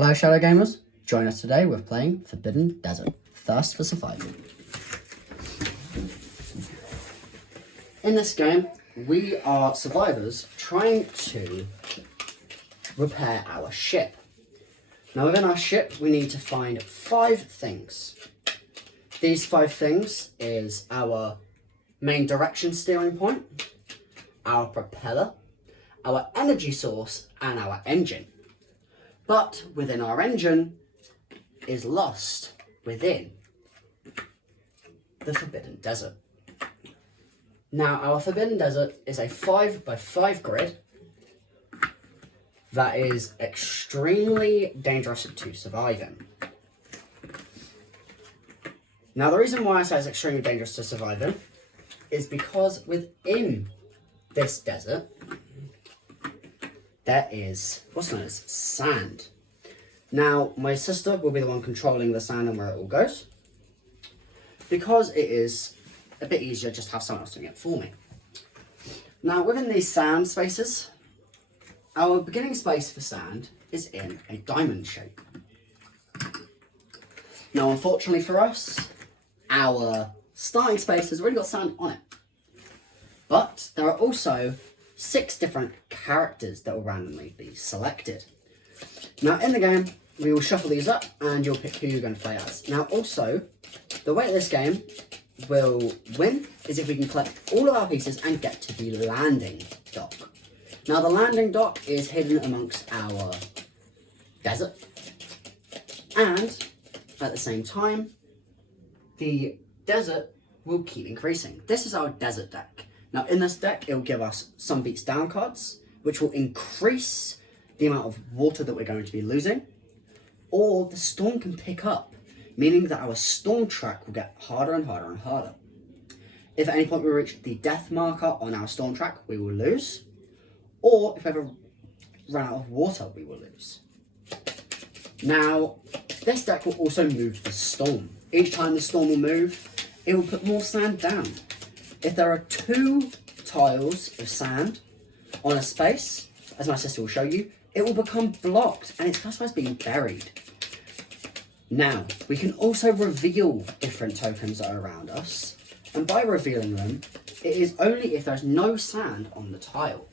Hello Shadow Gamers, join us today with playing Forbidden Desert, Thirst for Survival. In this game, we are survivors trying to repair our ship. Now within our ship, we need to find 5 things. These 5 things is our main direction steering point, our propeller, our energy source, and our engine. But within our engine is lost within the Forbidden Desert. Now, our Forbidden Desert is a 5x5 grid that is extremely dangerous to survive in. Now, the reason why I say it's extremely dangerous to survive in is because within this desert, there is what's known as sand. Now, my sister will be the one controlling the sand and where it all goes, because it is a bit easier just to have someone else doing it for me. Now, within these sand spaces, our beginning space for sand is in a diamond shape. Now, unfortunately for us, our starting space has already got sand on it. But there are also 6 different characters that will randomly be selected. Now in the game, we will shuffle these up and you'll pick who you're going to play as. Now also, the way this game will win is if we can collect all of our pieces and get to the landing dock. Now the landing dock is hidden amongst our desert, and at the same time, the desert will keep increasing. This is our desert deck. Now in this deck, it will give us some beats down cards, which will increase the amount of water that we're going to be losing, or the storm can pick up, meaning that our storm track will get harder and harder and harder. If at any point we reach the death marker on our storm track, we will lose, or if we ever run out of water, we will lose. Now, this deck will also move the storm. Each time the storm will move, it will put more sand down. If there are 2 tiles of sand on a space, as my sister will show you, it will become blocked and it's classified as being buried. Now, we can also reveal different tokens that are around us, and by revealing them, it is only if there's no sand on the tile.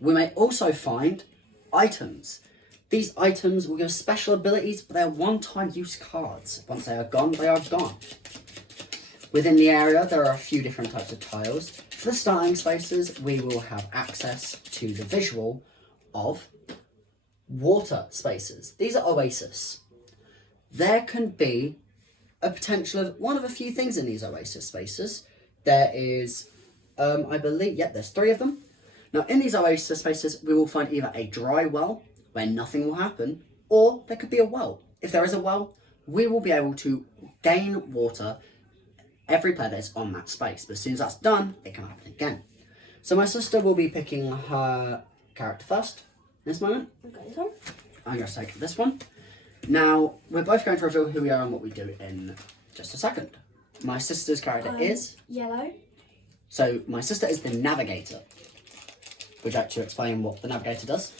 We may also find items. These items will give special abilities, but they're one-time use cards. Once they are gone, they are gone. Within the area, there are a few different types of tiles. For the starting spaces, we will have access to the visual of water spaces. These are oases. There can be a potential of one of a few things in these oasis spaces. There is, I believe, there's 3 of them. Now, in these oasis spaces, we will find either a dry well, where nothing will happen, or there could be a well. If there is a well, we will be able to gain water every player that is on that space. But as soon as that's done, it can happen again. So my sister will be picking her character first in this moment. Okay, so I'm going to take this one. Now, we're both going to reveal who we are and what we do in just a second. My sister's character is... yellow. So my sister is the navigator. Would you like to explain what the navigator does?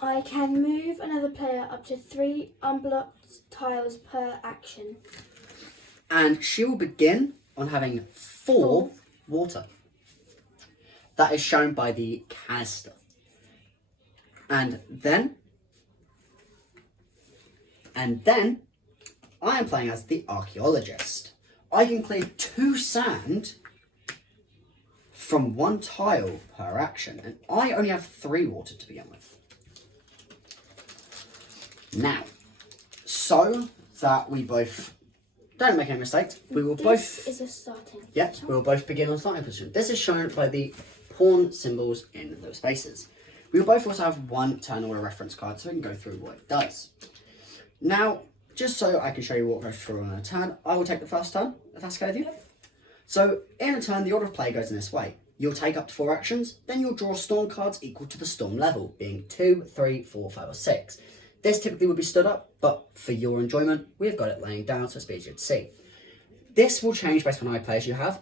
I can move another player up to 3 unblocked tiles per action. And she will begin on having 4 water. That is shown by the canister. And then I am playing as the archaeologist. I can clear 2 sand from 1 tile per action, and I only have 3 water to begin with. Now, so that we both don't make any mistakes, we will both... This is a starting. Yep, we will both begin on starting position. This is shown by the pawn symbols in those spaces. We will both also have 1 turn order reference card, so we can go through what it does. Now, just so I can show you what goes through on a turn, I will take the first turn, if that's okay with you. Yep. So, in a turn, the order of play goes in this way. You'll take up to 4 actions, then you'll draw storm cards equal to the storm level, being 2, 3, 4, 5, or 6. This typically would be stood up, but for your enjoyment, we've got it laying down so it's easier to see. This will change based on how many players you have.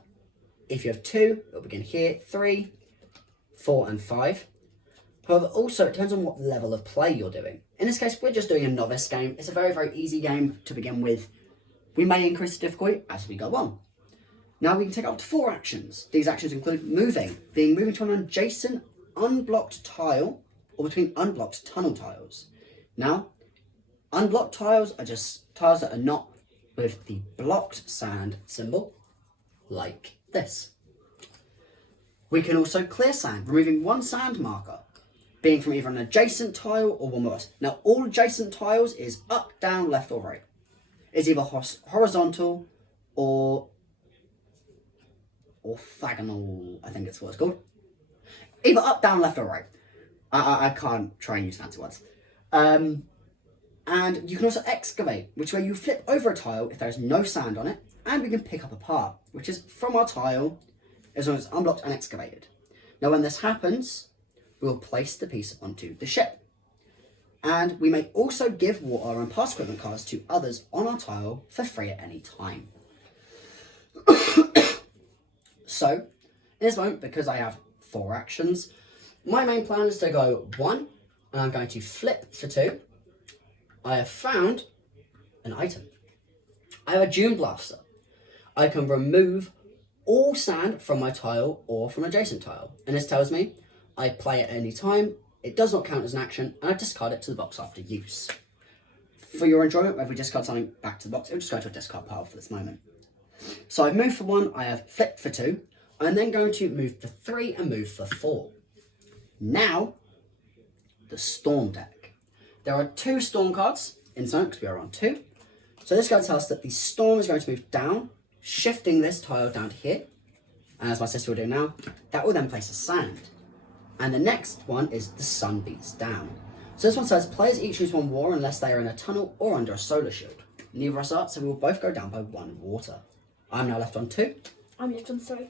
If you have 2, it'll begin here, 3, 4 and 5. However, also it depends on what level of play you're doing. In this case, we're just doing a novice game. It's a very, very easy game to begin with. We may increase the difficulty as we go on. Now we can take up to 4 actions. These actions include moving, being moving to an adjacent unblocked tile or between unblocked tunnel tiles. Now, unblocked tiles are just tiles that are not with the blocked sand symbol, like this. We can also clear sand, removing 1 sand marker, being from either an adjacent tile or one with us. Now, all adjacent tiles is up, down, left or right. It's either horizontal or orthogonal, I think it's what it's called. Either up, down, left or right. I can't try and use fancy words. And you can also excavate, which way you flip over a tile if there's no sand on it, and we can pick up a part, which is from our tile, as long as it's unblocked and excavated. Now when this happens, we'll place the piece onto the ship. And we may also give water and pass equipment cards to others on our tile for free at any time. So, in this moment, because I have 4 actions, my main plan is to go 1, and I'm going to flip for 2. I have found an item. I have a Dune Blaster. I can remove all sand from my tile or from adjacent tile. And this tells me I play at any time, it does not count as an action, and I discard it to the box after use. For your enjoyment, if we discard something back to the box, it'll just go to a discard pile for this moment. So I've moved for 1, I have flipped for 2, I'm then going to move for 3 and move for 4. Now, the Storm deck. There are 2 Storm cards in this because we are on 2. So this card tells us that the Storm is going to move down, shifting this tile down to here. And as my sister will do now, that will then place a sand. And the next one is the Sun beats down. So this one says, players each use 1 water unless they are in a tunnel or under a solar shield. Neither of us are, so we will both go down by 1 water. I'm now left on 2. I'm left on 3.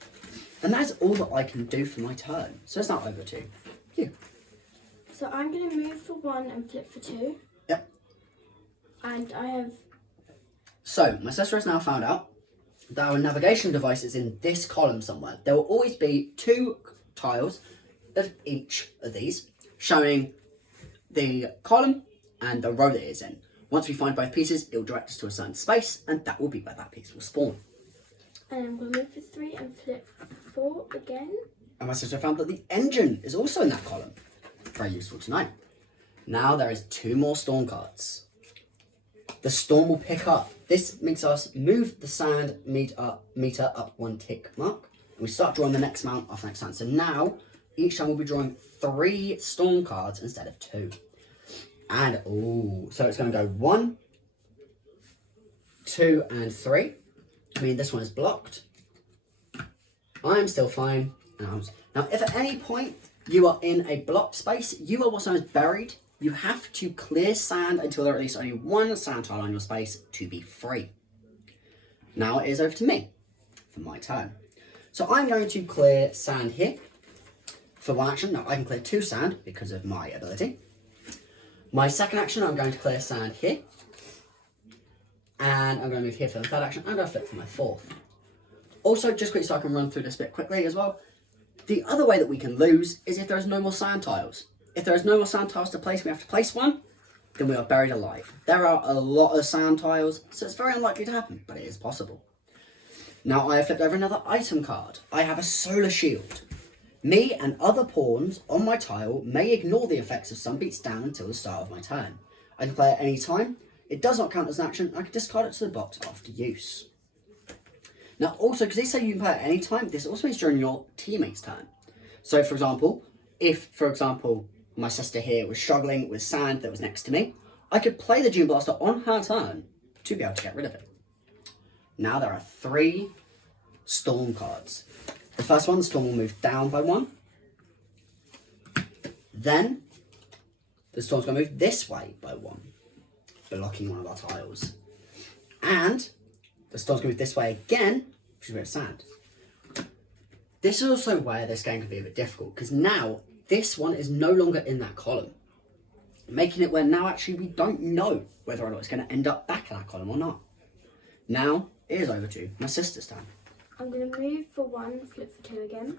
And that is all that I can do for my turn. So it's now over to you. So I'm going to move for 1 and flip for 2. Yep. And I have... So, my sister has now found out that our navigation device is in this column somewhere. There will always be 2 tiles of each of these, showing the column and the row that it is in. Once we find both pieces, it will direct us to a certain space, and that will be where that piece will spawn. And I'm going to move for 3 and flip for 4 again. And my sister found that the engine is also in that column. Very useful to know. Now there is 2 more Storm cards. The Storm will pick up. This makes us move the sand meter up 1 tick mark. And we start drawing the next amount off next time. So now, each time we'll be drawing 3 Storm cards instead of 2. And, so it's going to go 1, 2, and 3. I mean, this one is blocked. I'm still fine. Now, if at any point you are in a blocked space, you are what's known as buried. You have to clear sand until there are at least only 1 sand tile on your space to be free. Now it is over to me for my turn. So I'm going to clear sand here for 1 action. Now I can clear 2 sand because of my ability. My second action, I'm going to clear sand here. And I'm going to move here for the 3rd action. I'm going to flip for my 4th. Also, just quickly so I can run through this bit quickly as well. The other way that we can lose is if there's no more sand tiles. If there's no more sand tiles to place, we have to place 1, then we are buried alive. There are a lot of sand tiles, so it's very unlikely to happen, but it is possible. Now I have flipped over another item card. I have a solar shield. Me and other pawns on my tile may ignore the effects of Sun Beats Down until the start of my turn. I can play at any time. It does not count as an action. I can discard it to the box after use. Now also, because they say you can play at any time, this also means during your teammate's turn. So for example, if, for example, my sister here was struggling with sand that was next to me, I could play the Dune Blaster on her turn to be able to get rid of it. Now there are 3 Storm cards. The first one, the Storm will move down by 1. Then, the Storm's going to move this way by 1, blocking 1 of our tiles. And, the Storm's going to move this way again, which is a bit of sand. This is also where this game can be a bit difficult, because now, this one is no longer in that column. Making it where now actually we don't know whether or not it's going to end up back in that column or not. Now, it is over to my sister's turn. I'm going to move for 1, flip for 2 again.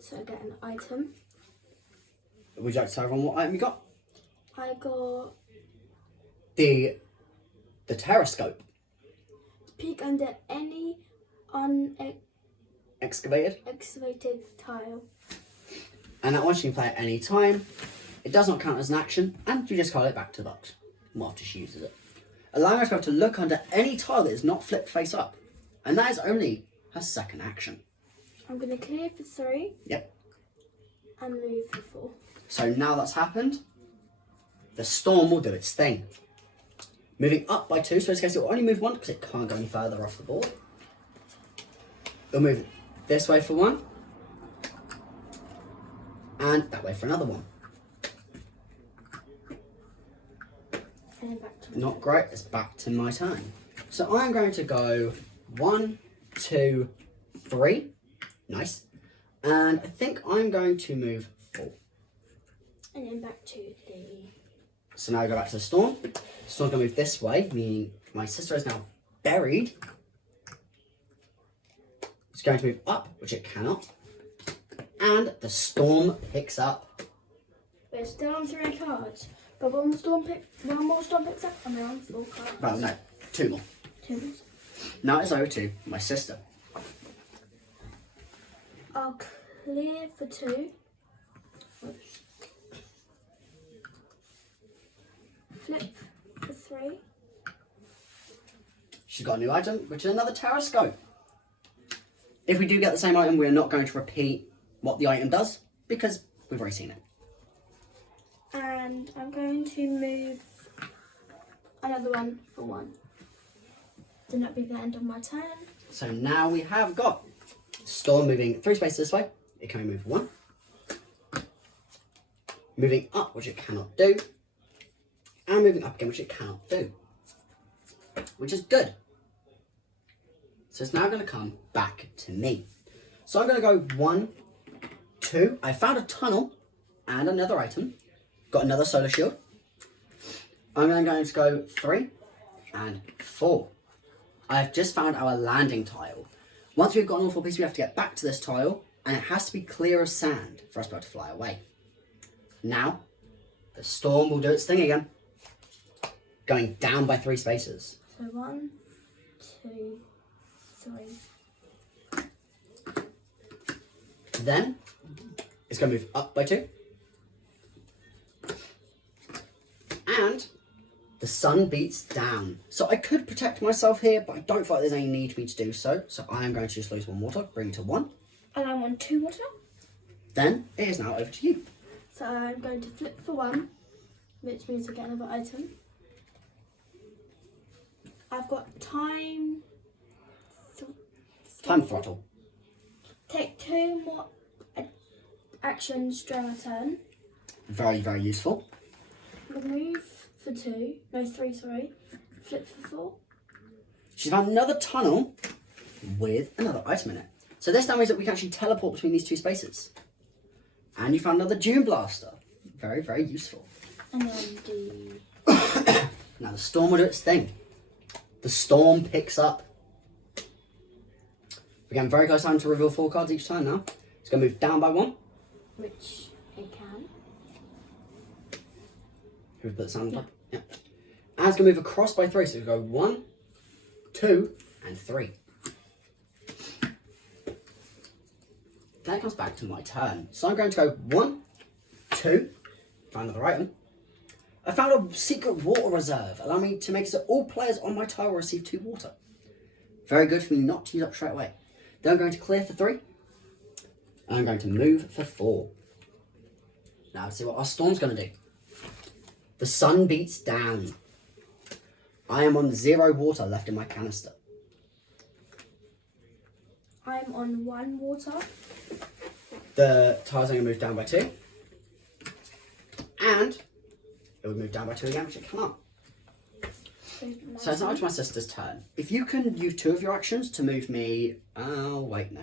So I get an item. Would you like to tell everyone what item you got? I got The Terrascope. peek under any unexcavated Excavated. tile. And that one you can play at any time. It does not count as an action, and you just call it back to the box after she uses it. Allowing her to be able to look under any tile that is not flipped face up. And that is only her second action. I'm going to clear for 3 Yep. and move for 4. So now that's happened, the Storm will do its thing. Moving up by 2, so in this case it will only move 1 because it can't go any further off the board. It'll move this way for 1. And that way for another 1. And then back to Not great, it's back to my turn. So I'm going to go 1, 2, 3. Nice. And I think I'm going to move 4. And then back to the... So now I go back to the Storm. The Storm's going to move this way, meaning my sister is now buried. It's going to move up, which it cannot. And the Storm picks up. We're still on 3 cards. But one more storm picks up and we're on 4 cards. Well, no, 2 more. 2 more. Now it's over to my sister. I'll clear for 2. Oops. Flip for 3. She's got a new item, which is another Terrascope. If we do get the same item, we're not going to repeat what the item does, because we've already seen it. And I'm going to move another one for 1. Then that'll be the end of my turn. So now we have got Storm moving 3 spaces this way. It can move 1. Moving up, which it cannot do. And moving up again, which it cannot do. Which is good. So it's now going to come back to me. So I'm going to go 1, 2. I found a tunnel and another item. Got another solar shield. I'm then going to go 3 and 4. I've just found our landing tile. Once we've gotten all 4 pieces, we have to get back to this tile, and it has to be clear of sand for us to be able to fly away. Now, the Storm will do its thing again, going down by 3 spaces. So 1, 2, 3. Then, it's going to move up by 2. And the sun beats down. So I could protect myself here, but I don't feel like there's any need for me to do so. So I am going to just lose 1 water, bring it to 1. And I'm on 2 water. Then it is now over to you. So I'm going to flip for 1, which means I get another item. I've got time. Time throttle. Take 2 more actions during my turn. Very, very useful. Move for 2. No, 3, sorry. Flip for 4. She's found another tunnel with another item in it. So this now means that we can actually teleport between these 2 spaces. And you found another Dune Blaster. Very, very useful. And then the... Now the Storm will do its thing. The Storm picks up. We're getting very close time to reveal 4 cards each time now. It's going to move down by 1. Which it can. Who's put the sound on top? Yeah. And it's going to move across by 3. So we go 1, 2, and 3. Then it comes back to my turn. So I'm going to go 1, 2, find another item. I found a secret water reserve, allowing me to make it so all players on my tile will receive 2 water. Very good for me not to use up straight away. Then I'm going to clear for 3. And I'm going to move for 4. Now let's see what our Storm's going to do. The sun beats down. I am on 0 water left in my canister. I'm on 1 water. The tile's going to move down by 2. And it would move down by 2 again, which it cannot. So it's now to my sister's turn. If you can use 2 of your actions to move me... Oh, wait, no.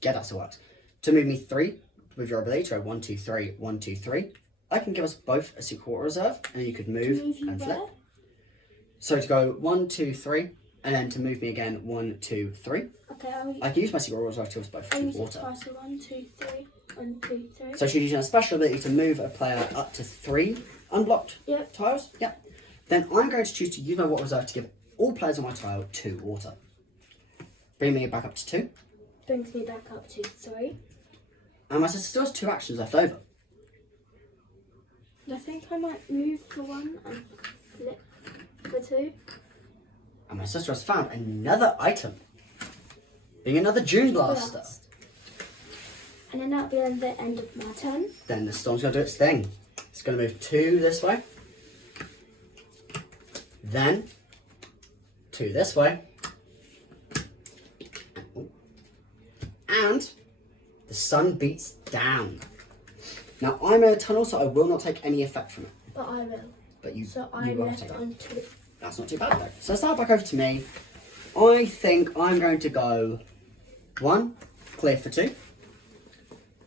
Yeah, that's what works. To move me 3 with your ability, to go 1, 2, 3, 1, 2, 3. I can give us both a secret water reserve, and then you could move and flip. Where? So to go 1, 2, 3, and then to move me again 1, 2, 3. Okay, I can use my secret water reserve to give us both I'll 2 use it water. twice. So 1, 2, 3. 1, 2, 3. So she's using a special ability to move a player up to 3 unblocked Yep. tiles? Yep. Then I'm going to choose to use my water reserve to give all players on my tile 2 water. Bring me back up to 2. Brings me back up to 3. And my sister still has 2 actions left over. I think I might move for 1 and flip for 2. And my sister has found another item. Being another June Blaster. Blast. And then that'll be at the end of my turn. Then the storm's going to do its thing. It's going to move 2 this way. Then 2 this way. And the sun beats down. Now I'm in a tunnel, so I will not take any effect from it. But I will. But you, So you I'm will left take it. on 2. That's not too bad though. So let's start back over to me. I think I'm going to go 1, clear for 2,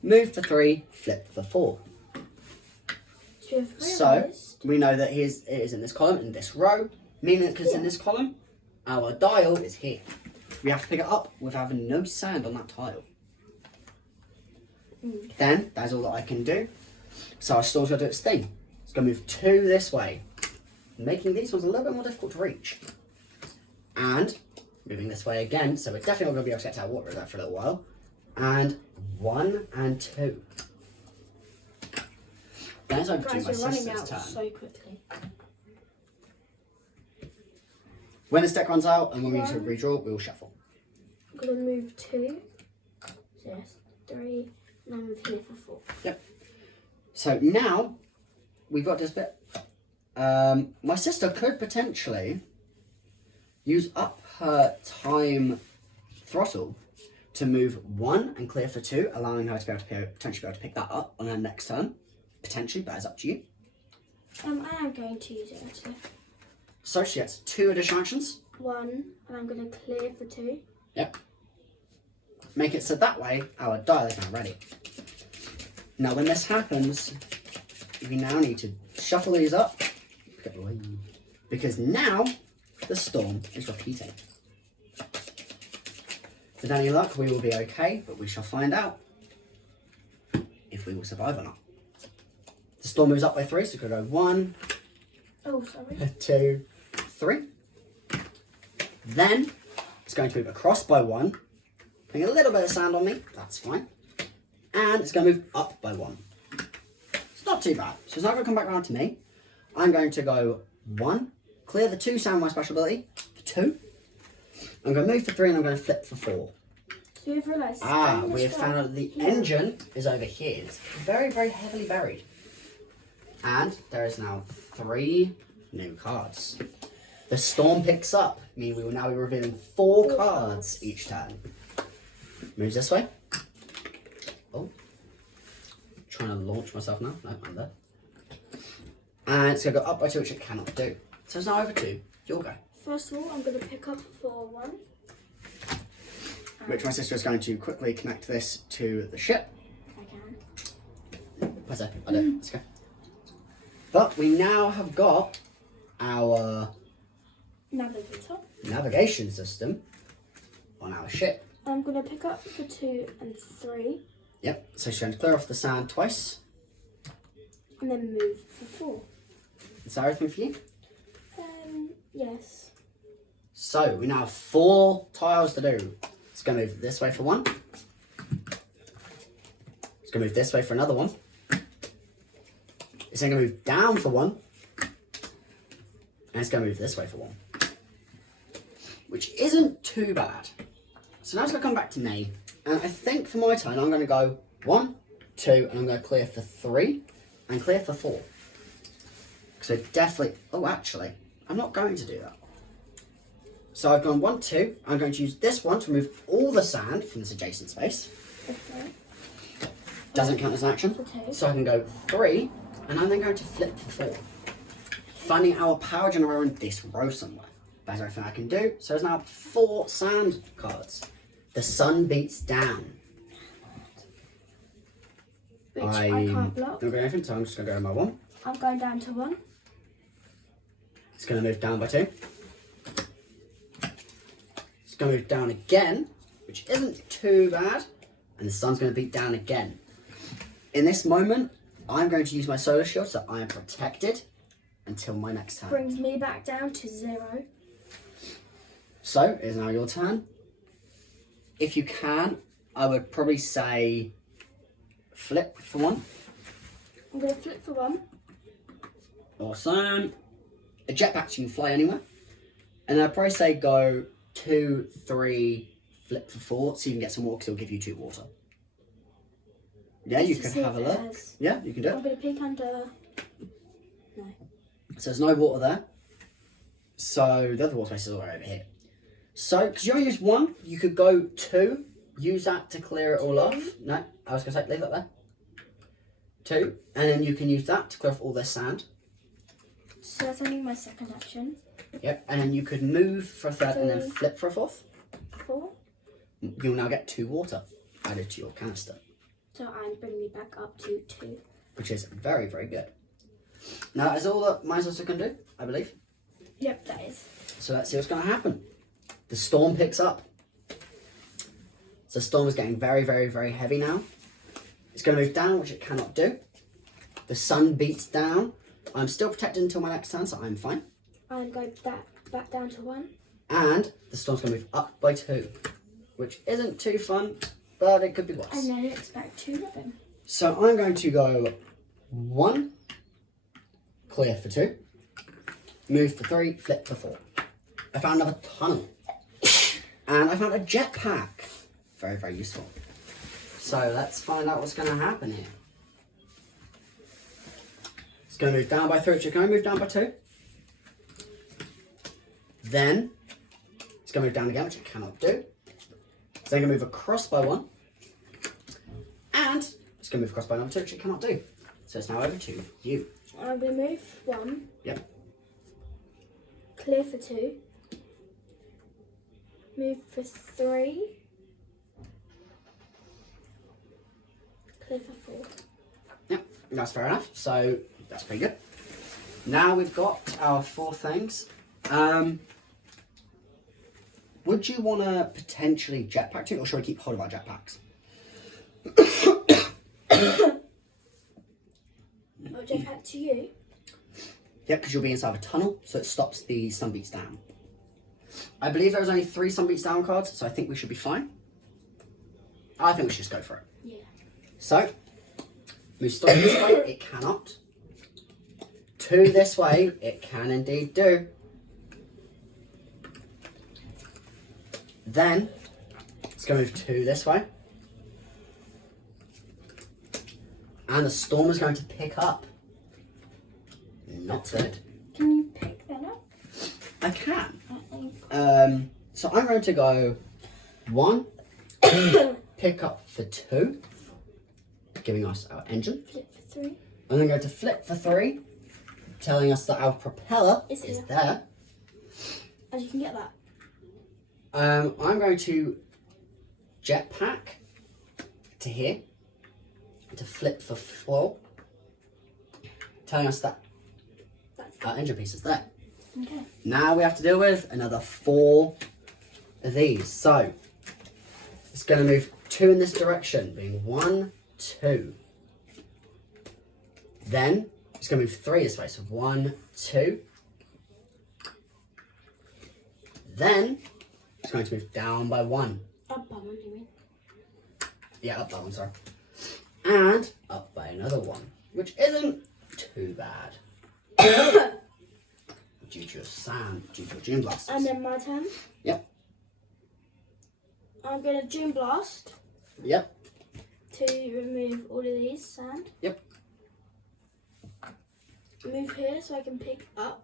move for 3, flip for 4. So we have 3 So of those. we know that it is in this column, in this row, meaning that because it's in this column, our dial is here. We have to pick it up with having no sand on that tile. Okay. Then that's all that I can do. So our store's going to do its thing. It's going to move 2 this way, making these ones a little bit more difficult to reach. And moving this way again, so we're definitely not going to be able to get to our water reserve for a little while. And 1 and 2. Then it's over to Guys, my we're running sister's out turn. so quickly. When this deck runs out and when we need to 1. redraw, we'll shuffle. I'm going to move 2. So yes, 3. And I move here for 4. Yep. So now we've got this bit. My sister could potentially use up her time throttle to move 1 and clear for 2, allowing her to be able to potentially be able to pick that up on her next turn. Potentially, but it's up to you. I am going to use it actually. So she gets 2 additional actions. 1, and I'm going to clear for 2. Yep. Make it so that way our dial is now ready. Now when this happens, we now need to shuffle these up. Because now the storm is repeating. With any luck, we will be okay, but we shall find out if we will survive or not. The storm moves up by 3, so it could go 1, Oh, sorry. 2, 3. Then it's going to move across by 1, putting a little bit of sand on me. That's fine. And it's going to move up by 1. It's not too bad. So it's not going to come back around to me. I'm going to go 1, clear the 2 sound my special ability for 2. I'm going to move for 3 and I'm going to flip for 4. So we've realised. We have found out the engine is over here. It's very, very heavily buried. And there is now 3 new cards. The storm picks up, meaning we will now be revealing 4 cards each turn. Moves this way. Oh. Trying to launch myself now. No, I'm there. And it's going to go up by 2, which it cannot do. So it's now over to your go. First of all, I'm going to pick up for 1. Which my sister is going to quickly connect this to the ship. If I can. What's that? I don't. Let's go. But we now have got our Navigator. navigation system on our ship. I'm going to pick up for 2 and 3. Yep. So she's going to clear off the sand twice. And then move for 4. Is that everything for you? Yes. So we now have 4 tiles to do. It's going to move this way for 1. It's going to move this way for another one. It's then going to move down for 1. And it's going to move this way for 1. Which isn't too bad. So now it's going to come back to me. And I think for my turn, I'm going to go 1, 2, and I'm going to clear for 3 and clear for 4. So definitely, oh actually, I'm not going to do that. So I've gone 1, 2, I'm going to use this one to remove all the sand from this adjacent space. Okay. Doesn't count as an action. Okay. So I can go 3, and I'm then going to flip for 4. Finding our power generator in this row somewhere. That's everything I can do. So there's now 4 sand cards. The sun beats down. Which I can't block. Don't go anything, so I'm just going to go to my 1. I'm going down to 1. It's going to move down by 2. It's going to move down again, which isn't too bad. And the sun's going to beat down again. In this moment, I'm going to use my solar shield so I am protected until my next turn. Brings me back down to 0. So, it is now your turn. If you can, I would probably say flip for 1. I'm going to flip for 1. Awesome. A jetpack, so you can fly anywhere. And I'd probably say go 2, 3, flip for 4, so you can get some water, because it'll give you 2 water. Yeah, you Just to can see have a if it look. has- Yeah, you can do I'm it. going to peek under. No. So there's no water there. So the other water spaces are over here. So, because you only use 1, you could go 2, use that to clear it all off. No, I was going to say, leave that there. 2, and then you can use that to clear off all this sand. So that's only my second action. Yep, and then you could move for a third and then 3. flip for a 4th. 4. You'll now get 2 water added to your canister, So I'm bringing me back up to 2. which is very, very good. Now, that is all that my sister can do, I believe. Yep, that is. So let's see what's going to happen. The storm picks up. So the storm is getting very, very, very heavy now. It's going to move down, which it cannot do. The sun beats down. I'm still protected until my next turn, so I'm fine. I'm going back down to 1. And the storm's going to move up by 2, which isn't too fun, but it could be worse. And then expect 2 ribbon. So I'm going to go 1, clear for 2, move for 3, flip for 4. I found another tunnel. And I found a jetpack. Very, very useful. So let's find out what's going to happen here. It's going to move down by 3, which is going to move down by 2. Then it's going to move down again, which it cannot do. It's then going to move across by 1. And it's going to move across by another 2, which it cannot do. So it's now over to you. I'm going to move 1. Yep. Clear for 2. Move for 3. Clear for 4. Yep, that's fair enough. So that's pretty good. Now we've got our 4 things. Would you want to potentially jetpack to it, or should I keep hold of our jetpacks? I'll jetpack to you. Yep, because you'll be inside a tunnel, so it stops the sun beats down. I believe there's only 3 sun beats down cards, so I think we should be fine. I think we should just go for it. Yeah. So, move stop this way, it cannot. 2 this way, it can indeed do. Then, it's going to move 2 this way. And the storm is going to pick up. Not good. Can you pick that up? I can. I think. So I'm going to go 1, pick up for 2, giving us our engine. Flip for 3. And then go to flip for 3, telling us that our propeller Is is here. there. And you can get that. I'm going to jetpack to here, to flip for 4, telling us that That's our engine piece is there. okay. Now we have to deal with another 4 of these. So it's going to move 2 in this direction, being 1, 2. Then it's going to move 3 this way, so 1, 2. Then it's going to move down by 1. Up by 1, you mean? Yeah, up that one, sorry. And up by another 1, which isn't too bad. Due to your sand, due to your June Blast. And then my turn. Yep. I'm going to June Blast Yep. to remove all of these sand. Yep. Move here so I can pick up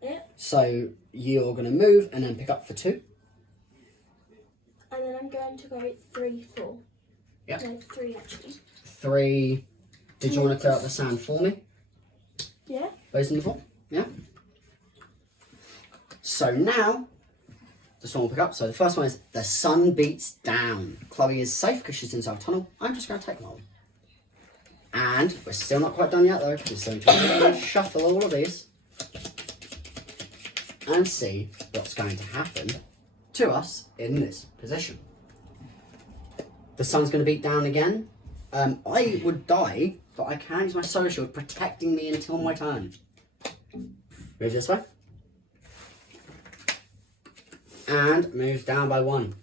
it. So you're going to move and then pick up for 2. And then I'm going to go 3, 4. Yep. No, 3 actually. 3. Did you want to clear out the sand for me? Yeah. Those in the 4? Yeah. So now, the storm will pick up. So the first one is the sun beats down. Chloe is safe because she's inside a tunnel. I'm just going to take Molly. And we're still not quite done yet though. So I'm going to shuffle all of these and see what's going to happen to us in this position. The sun's going to beat down again. I would die, but I can use my solar shield protecting me until my turn. Move this way. And moves down by 1.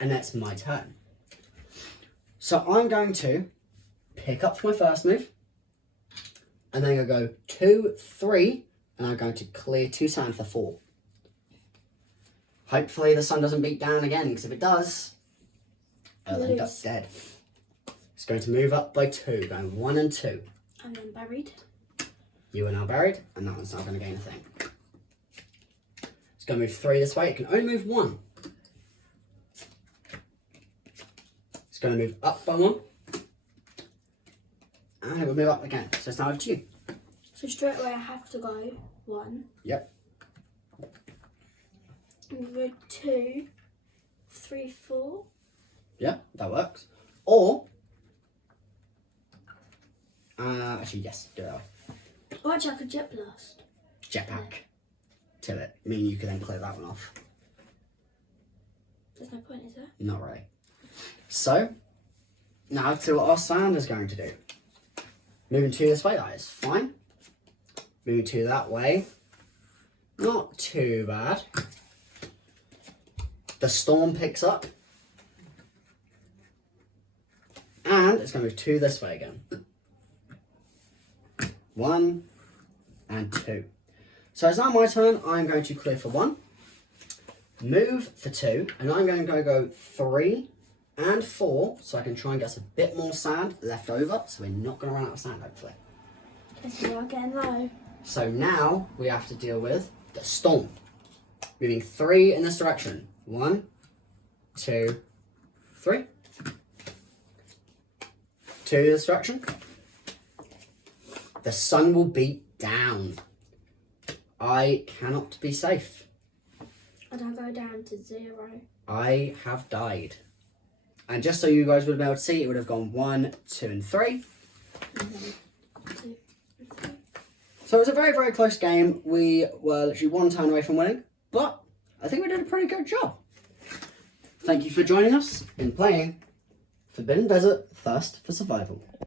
And that's my turn. So I'm going to pick up my first move. And then I'm going to go 2, 3. And I'm going to clear 2 sand for 4. Hopefully the sun doesn't beat down again, because if it does, I'll end up dead. It's going to move up by 2, going 1 and 2. And then buried. You are now buried, and that one's not going to gain a thing. It's going to move 3 this way. It can only move 1. It's going to move up by 1. And it will move up again. So it's now up to you. So straight away I have to go 1. Yep. And go 2, 3, 4. Yeah, that works. Or, actually, yes, do it that way. Or actually I could jet blast. Jetpack to it. I mean, you can then clear that one off. There's no point, is there? Not really. So, now to what our sand is going to do. Moving 2 this way, that is fine. Moving 2 that way, not too bad. The storm picks up. And it's going to move 2 this way again. 1 and 2. So it's now my turn. I'm going to clear for 1. Move for 2. And I'm going to go 3 and 4. So I can try and get us a bit more sand left over. So we're not going to run out of sand, hopefully. Yes, we are getting low. So now we have to deal with the storm. Moving 3 in this direction. 1, 2, 3. 2 this direction. The sun will beat down. I cannot be safe. And I'll go down to 0. I have died. And just so you guys would be able to see, it would have gone 1, 2, and 3. And then 2 and 3. So it was a very, very close game. We were literally 1 turn away from winning, but I think we did a pretty good job. Thank you for joining us in playing Forbidden Desert Thirst for Survival.